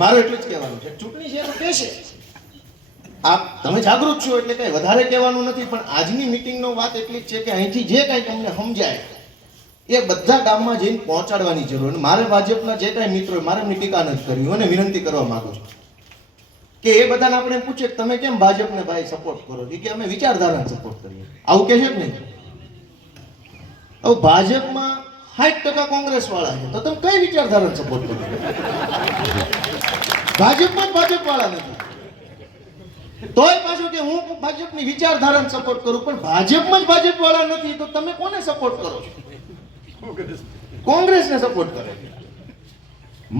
મારું એટલું જ કહેવાનું છે, ચૂંટણી છે તો કહેશે. આપ તમે જાગૃત છો એટલે કઈ વધારે કહેવાનું નથી, પણ આજની મીટિંગનો વાત એટલી જ છે કે અહીંથી જે કાંઈ તમને સમજાય એ બધા ગામમાં જઈને પહોંચાડવાની જરૂર. અને મારે ભાજપના જે કાંઈ મિત્રો મારે એમની ટીકા નથી કરવી, અને વિનંતી કરવા માંગુ છું કે એ બધાને આપણે પૂછે કે તમે કેમ ભાજપને ભાઈ સપોર્ટ કરો છો, કે અમે વિચારધારાને સપોર્ટ કરીએ. આવું કહે છે કે નહીં? હવે ભાજપમાં 60% કોંગ્રેસ વાળા છે, તો તમે કઈ વિચારધારાને સપોર્ટ કરો? ભાજપમાં જ ભાજપ વાળા નથી, તોય પાછું કે હું ભાજપની વિચારધારાને સપોર્ટ કરું, પણ ભાજપમાં જ ભાજપ વાળા નથી તો તમે કોને સપોર્ટ કરો છો? કોંગ્રેસને સપોર્ટ કરે.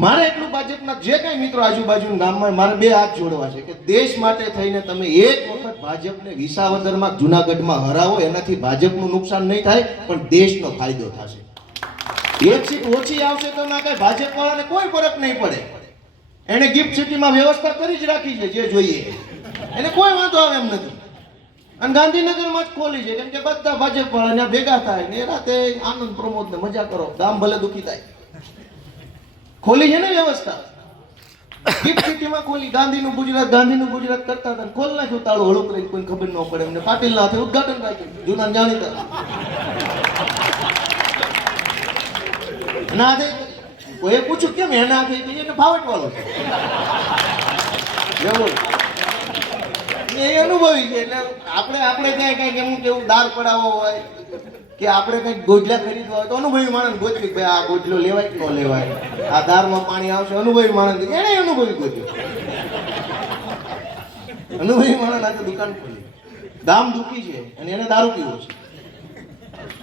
મારે એટલું ભાજપના જે કઈ મિત્રો આજુબાજુના ગામમાં મારે બે હાથ જોડવા છે કે દેશ માટે થઈને તમે એક વખત ભાજપને વિસાવદરમાં જુનાગઢમાં હરાવો, એનાથી ભાજપનું નુકસાન નહીં થાય પણ દેશનો ફાયદો થશે. એક સીટ ઓછી આવશે તો ના કઈ ભાજપ વાળાને કોઈ ફરક નહીં પડે. એને ગિફ્ટ સિટીમાં વ્યવસ્થા કરી જ રાખી છે, જે જોઈએ એને કોઈ વાંધો આવે એમ નથી. અને ગાંધીનગરમાં જ ખોલી છે, કેમ કે બધા ભાજપ વાળા ભેગા થાય ને રાતે આનંદ પ્રમોદ ને મજા કરો, ગામ ભલે દુખી થાય. ખોલી છે ને વ્યવસ્થા, ગિફ્ટ સિટીમાં ખોલી. ગાંધીનું ગુજરાત કરતા હતા, ખોલ નાખ્યું તાળું હળું કરી, કોઈ ખબર ન પડે. એમને પાટીલ ના હાથે ઉદઘાટન રાખ્યું, જૂના જાણીતા ના હાથે. કોઈ પૂછ્યું કેમ એના હાથે? એને ફાવટ વાળો છે એવું એ અનુભવી છે. એટલે આપણે ક્યાંય કઈક એમ કેવું દાળ પડાવો હોય કે આપણે કંઈક ગોજલા ખરીદવા હોય તો અનુભવી માણસ ગોતવી, ભાઈ આ ગોજલો લેવાય કે ન લેવાય, આ દાળમાં પાણી આવશે. અનુભવી માણસ એને અનુભવી ગોત્યું. અનુભવી માણસ આજે દુકાન ખોલી, ગામ દુખી છે અને એને દારૂ પીવો છે.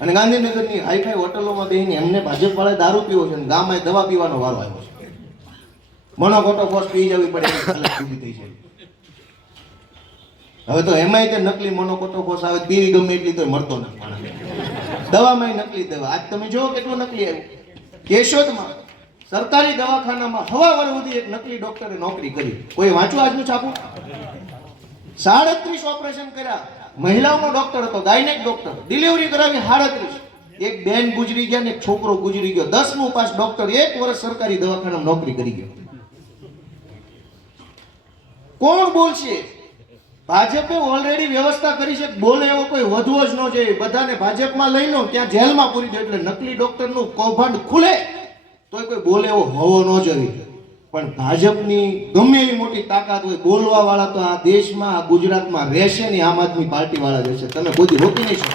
અને ગાંધીનગરની હાઈફાઈ હોટલોમાં બેસીને એમને ભાજપ વાળા દારૂ પીવો છે અને ગામમાં દવા પીવાનો વારો આવ્યો છે. મોનોકોટો ફોસ પી જવી પડે ઊભી થઈ છે. હવે તો એમાંય કે નકલી મોનોકોટો ફોસ આવે, પીવી ગમે એટલી તો મળતો નથી માણસ. દવામાં નકલી દવા. આજ તમે જો કેટલું નકલી આવ્યું. કેશોદમાં સરકારી દવાખાનામાં હવા વર સુધી એક નકલી ડોક્ટરે નોકરી કરી. કોઈ વાંચ્યું આજનું છાપું? 37 ઓપરેશન કર્યા. મહિલાઓનો ડોક્ટર હતો, ગાયનેક ડોક્ટર. ડિલિવરી કરાવી 37. એક બેન ગુજરી ગયા ને એક છોકરો ગુજરી ગયો. 10મું પાસ ડોક્ટર 1 વર્ષ સરકારી દવાખાનામાં નોકરી કરી ગયો. કોણ બોલશે? ભાજપે ઓલરેડી વ્યવસ્થા કરી છે, બોલે એવો કોઈ વધવો જ ન જોઈએ. બધાને ભાજપમાં લઈ લો, ત્યાં જેલમાં પૂરી દે. એટલે નકલી ડોક્ટરનું કૌભાંડ ખુલે તોય કોઈ બોલે એવો હોવો ન જોઈએ. પણ ભાજપની ગમે એવી મોટી તાકાત હોય, બોલવા વાળા તો આ દેશમાં, આ ગુજરાતમાં રહેશે નહીં. આમ આદમી પાર્ટી વાળા રહેશે, તમે કોઈ રોકી નહીં શકો.